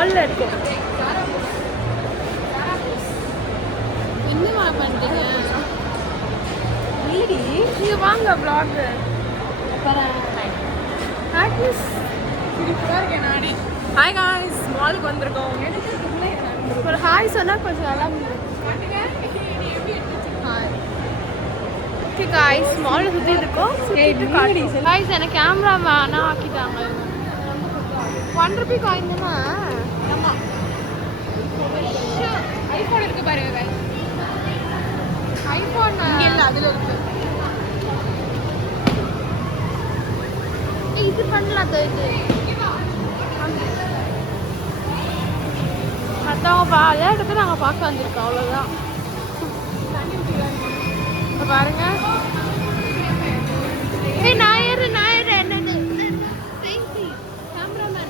மாலில் இருக்கும். என்னமா பண்ணுறீங்க? நீங்க வாங்க vlog. ஆக்ட்ரஸ் நாடி. ஹாய் காய்ஸ், மாலுக்கு வந்திருக்கோம். ஒரு ஹாய் சொன்னால் கொஞ்சம் நல்லா ஹாய். ஓகே காய்ஸ், மாலில் சுற்றி இருக்கோம். காய்ஸ் எனக்கு கேமரா வேணா ஆக்கிட்டாங்க. 1 ரூபி காயின் தானே. ஐஃபோன் இருக்கு பாருங்க. ஐஃபோன் இல்லை அதில் இருக்கு. இது பண்ணலாம். மற்றவங்க விளையாட்டு நாங்கள் பார்க்க வந்திருக்கோம், அவ்வளோதான். இப்போ பாருங்க. ஞாயிறு என்னது கேமராமேன்.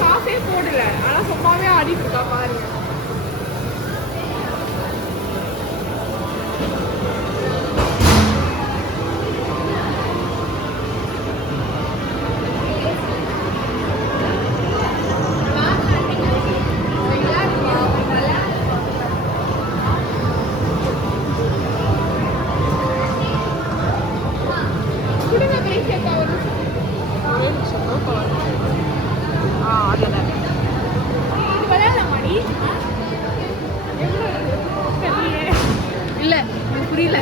காசே போடல, ஆனால் சும்மாவே ஆடிட்டு இருக்கா பாருங்க. இல்லை எனக்கு புரியல.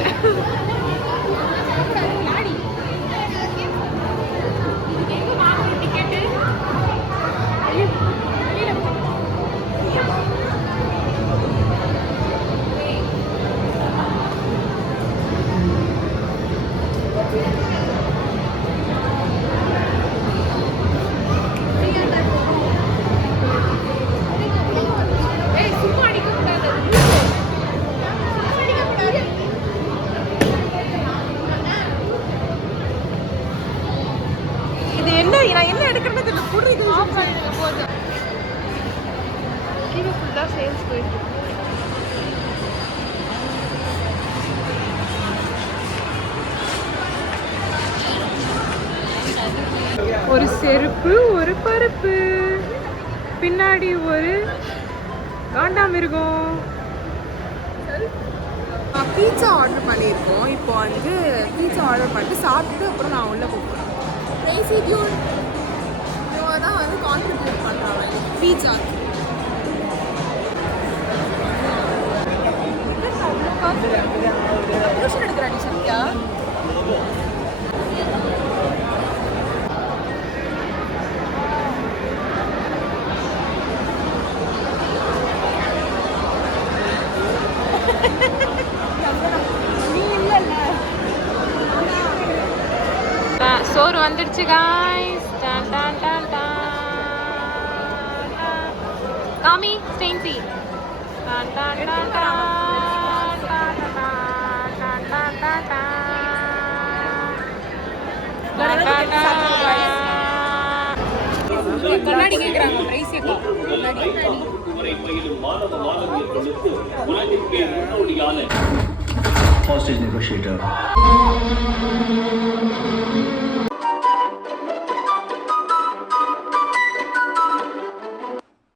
நான் என்ன எடுக்கிறேன்னு தெரியல. புரியுது போது கீழே ஃபுல்லாக சேல்ஸ் போயிட்டு. ஒரு செருப்பு, ஒரு பருப்பு, பின்னாடி ஒரு காண்டாமிருகம். பீட்சா ஆர்டர் பண்ணியிருக்கோம். இப்போ வந்து பீட்சா ஆர்டர் பண்ணிட்டு சாப்பிட்டுட்டு அப்புறம் நான் உள்ளே போகிறேன். ப்ரைஸி டியூன் இவங்க தான் வந்து கான்ட்ரிபியூட் பண்ணுறாங்க பீட்சா. டியூஷன் எடுக்கிறாடி சத்யா. சோறு வந்துடுச்சு காய்ஸ். காமி ஸ்டெயின்சி. கண்ணாடி கேட்குறாங்க ப்ரைஸ் hostage negotiator.